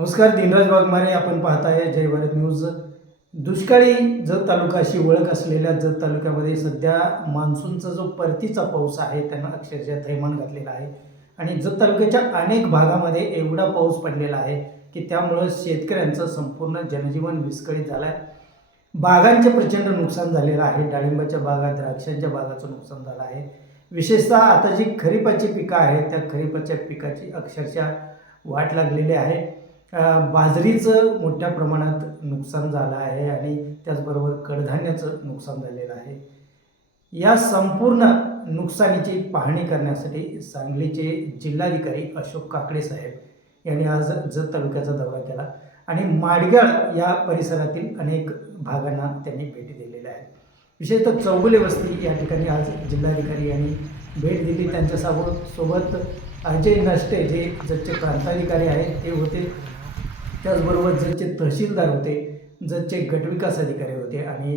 नमस्कार दिनराज वाघमारे आपण पाहताय जय भारत न्यूज. दुष्काळी जत तालुका अशी ओळख असलेल्या जत तालुक्यामध्ये सध्या मान्सूनचा जो परतीचा पाऊस आहे त्यांना अक्षरशः थैमान घातलेला आहे. आणि जत तालुक्याच्या अनेक भागामध्ये एवढा पाऊस पडलेला आहे की त्यामुळं शेतकऱ्यांचं संपूर्ण जनजीवन विस्कळीत झालं आहे बागांचे प्रचंड नुकसान झालेलं आहे डाळिंबाच्या बागा द्राक्षांच्या बागाचं नुकसान झालं आहे. विशेषतः आता जी खरीपाची पिकं आहेत त्या खरीपाच्या पिकाची अक्षरशः वाट लागलेली आहे. बाजरीचं मोठ्या प्रमाणात नुकसान झालं आहे आणि त्याचबरोबर कडधान्याचं नुकसान झालेलं आहे. या संपूर्ण नुकसानीची पाहणी करण्यासाठी सांगलीचे जिल्हाधिकारी अशोक काकडे साहेब यांनी आज जत तालुक्याचा दौरा केला आणि माडगाळ या परिसरातील अनेक भागांना त्यांनी भेटी दिलेल्या आहेत विशेषतः चौगुले वस्ती या ठिकाणी आज जिल्हाधिकारी यांनी भेट दिली. त्यांच्यासोबत सोबत अजय नष्टे जे जतचे प्रांताधिकारी आहेत ते होते. त्याचबरोबर जतचे तहसीलदार होते जतचे गटविकास अधिकारी होते आणि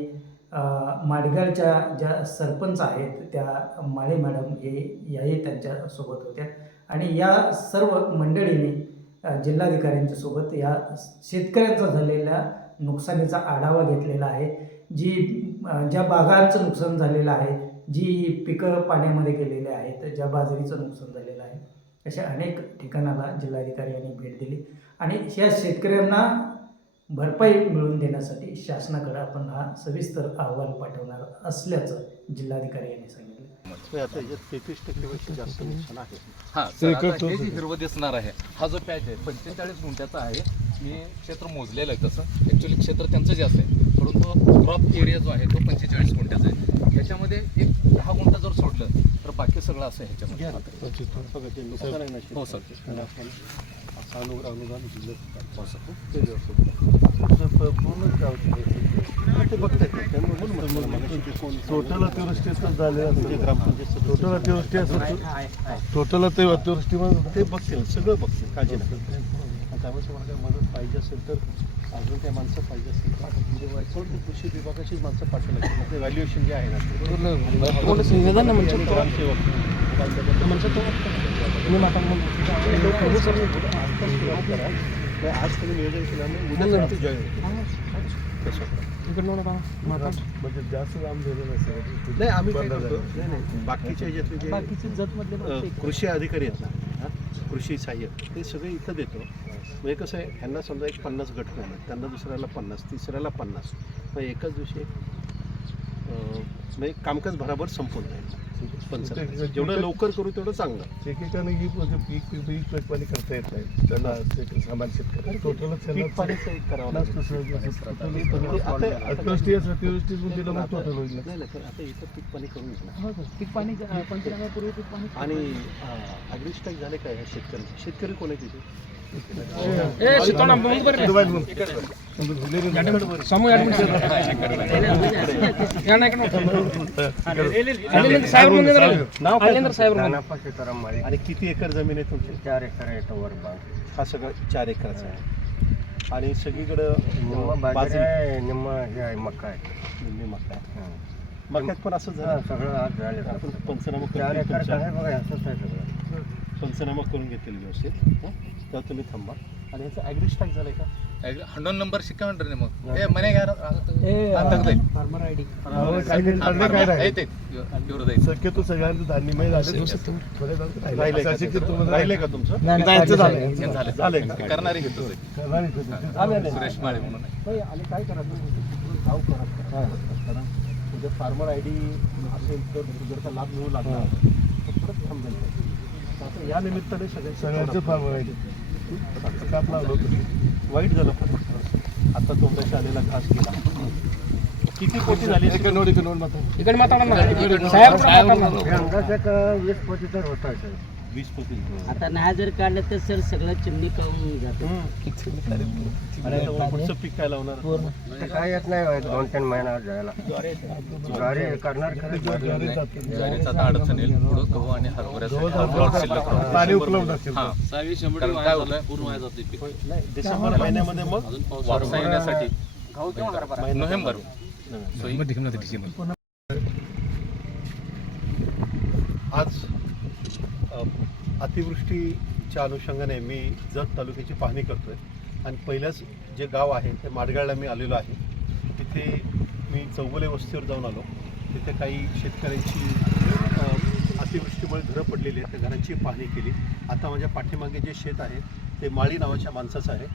अ, माडगाळच्या ज्या सरपंच आहेत त्या माळे मॅडम हे याही त्यांच्यासोबत होत्या. आणि या सर्व मंडळींनी जिल्हाधिकाऱ्यांच्यासोबत जिल्हाधिकाऱ्यांच्या सोबत या शेतकऱ्यांचा झालेल्या नुकसानीचा आढावा घेतलेला आहे. जी ज्या बागांचं नुकसान झालेलं आहे जी पिकं पाण्यामध्ये गेलेली आहेत ज्या बाजरीचं नुकसान झालेलं आहे अशा अनेक ठिकाणाला जिल्हाधिकारी यांनी भेट दिली. आणि या शेतकऱ्यांना भरपाई मिळवून देण्यासाठी शासनाकडे आपण हा सविस्तर अहवाल पाठवणार असल्याचं जिल्हाधिकारी यांनी सांगितलं. जास्त नुकसान आहे. हा तर आता हे जे हिरवं दिसणार आहे हा जो पॅच आहे पंचेचाळीस गुंठ्याचा आहे. मी क्षेत्र मोजलेलं आहे तसं. ॲक्च्युली क्षेत्र त्यांचं जास्त आहे परंतु क्रॉप एरिया जो आहे तो पंचेचाळीस गुंठ्याचा आहे. याच्यामध्ये एक सोडलं तर बाकी सगळं असं ह्याच्यामध्ये. हो, सर. हो टोटल अतिवृष्टीच झाले म्हणजे टोटल अतिवृष्टी असं टोटल अति अतिवृष्टीमध्ये ते बघतील सगळं बघतील. काळजी आणि त्यामुळे तुम्हाला काही मदत पाहिजे असेल तर अजून काही माणसं पाहिजे असेल तर कृषी विभागाचीच माणसं पाठवलं ते व्हॅल्युएशन जे आहे ना आज तुम्ही नियोजन केल्यामुळे उद्या जॉईन म्हणजे जास्त लांब गेलं नसेल नाही आम्ही झालं. बाकीच्या ह्याच्यातले कृषी अधिकारी आहेत ना. कृषी सहाय्यक. ते सगळे इथं देतो. म्हणजे कसं आहे ह्यांना समजा एक पन्नास गट मिळाले त्यांना दुसऱ्याला पन्नास तिसऱ्याला पन्नास. मग एकाच दिवशी एक, अ, म्हणजे कामकाज भराभर संपून जाईल. सर, जेवढं लवकर करू तेवढं चांगलं. एकेकाने ही म्हणजे पीक पीक पाणी करता येत नाही. त्यांना ते सामान शेतकरी टोटलच पीक पाणीच एक करावं अतिवृष्टी असं अतिवृष्टी दिलं मग टोटल होईल नाही आता इथं पीक पाणी करून घेतलं पीक पाणी पंचनाम्यापूर्वी पीक पाणी आणि अग्रिस्टाईक झाले काय ह्या शेतकऱ्यांचे शेतकरी कोण आहे तिथे आणि किती एकर जमीन आहे तुमची? चार एकर येतो वर बाग. हा सगळं चार एकराचा आहे. आणि सगळीकडं बाजरी आहे निम्म हे आहे मका आहे. निम्मी मका आहे. मक्यात पण असं हा, झालं सगळं आज झाले आपण पंचनामा चार करून एकर तुमच्या- आहे बघा असंच आहे सगळं. पंचनामा करून घेतील व्यवस्थित. हं? तेव्हा तुम्ही थांबा. आणि ह्याचं ॲग्रिस्टाईक झालंय का? हंडोन नंबर शिका म्हणतो रे मग. ए मने घ्या फार्मर आय डी. काय नाही तेवढं जायचं शक्यतो सगळ्यांचं धान्यमय झालं. थोडे जाऊन राहिले. का असं असेल की का तुमचं? झालं. झालं झालंय. का? करणारे घेतो आहे. आले, आले. सुरेश माळे म्हणून. आहे. नाही काय करा तुम्ही? करा. कारण तुझं फार्मर आय डी असेल तर जर का लाभ मिळू लागला तर परत थांबेल. तर या निमित्ताने सगळ्यांचं फार माहिती काप लावलं होतं वाईट झालं पण आता तोंडाशी आलेला घास केला किती कोटी झाली? इकडे नोड इकडे नोड माता इकडे माताडा साहेब अंदाज एक वीस पोती तर होत वीस आता नाही जर काढलं तर सर सगळं चिमणी काढून जातं पुढचं पीक काय लावणार ते काय येत नाही दोन तीन महिना जायला ज्वारी करणार. ज्वारीचं अडचण येईल पुढं गहू आणि हरभऱ्यासाठी हरभरा शिल्लक राहतो. पाणी उपलब्ध असेल हा कारण काय होतं नाही डिसेंबर महिन्यामध्ये मग वापसा येण्यासाठी नोव्हेंबर सो आज अतिवृष्टीच्या अनुषंगाने मी जत तालुक्याची पाहणी करतो आहे आणि पहिलंच जे गाव आहे ते माडगाळला मी आलेलो आहे. तिथे मी चौगुले वस्तीवर जाऊन आलो. तिथे काही शेतकऱ्यांची अतिवृष्टीमुळे घरं पडलेली आहेत. त्या घरांची पाहणी केली. आता माझ्या पाठीमागे जे शेत आहे ते माळी नावाच्या माणसाचं आहे.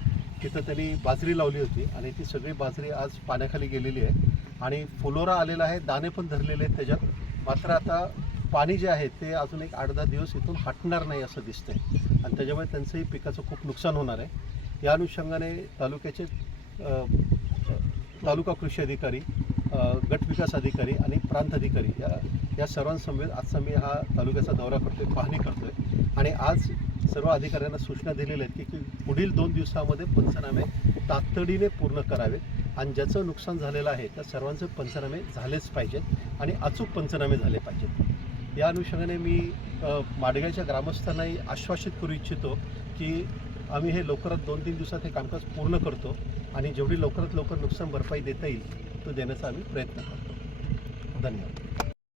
तिथं त्यांनी बाजरी लावली होती आणि ती सगळी बाजरी आज पाण्याखाली गेलेली आहे. आणि फुलोरा आलेला आहे दाणे पण धरलेले आहेत त्याच्यात. मात्र आता पाणी जे आहे ते अजून एक आठ दहा दिवस इथून हटणार नाही असं दिसतंय. आणि त्याच्यामुळे त्यांचंही पिकाचं खूप नुकसान होणार आहे. या अनुषंगाने तालुक्याचे तालुका कृषी अधिकारी गटविकास गट विकास अधिकारी आणि प्रांत अधिकारी या या सर्वांसमवेत आजचा मी हा तालुक्याचा दौरा करतोय पाहणी करतोय. आणि आज सर्व अधिकाऱ्यांना सूचना दिलेल्या आहेत की की पुढील दोन दिवसामध्ये पंचनामे तातडीने पूर्ण करावेत. आणि ज्याचं नुकसान झालेलं आहे त्या सर्वांचे पंचनामे झालेच पाहिजेत. आणि अचूक पंचनामे झाले पाहिजेत. या अनुषंगाने मी माडग्याच्या माडगावच्या ग्रामस्थांनाही आश्वासित करू इच्छितो की आम्ही हे लवकरात दोन तीन दिवसात हे कामकाज पूर्ण करतो आणि जेवढी लवकरात लवकर नुकसान भरपाई देता येईल तो देण्याचा आम्ही प्रयत्न करतो. धन्यवाद.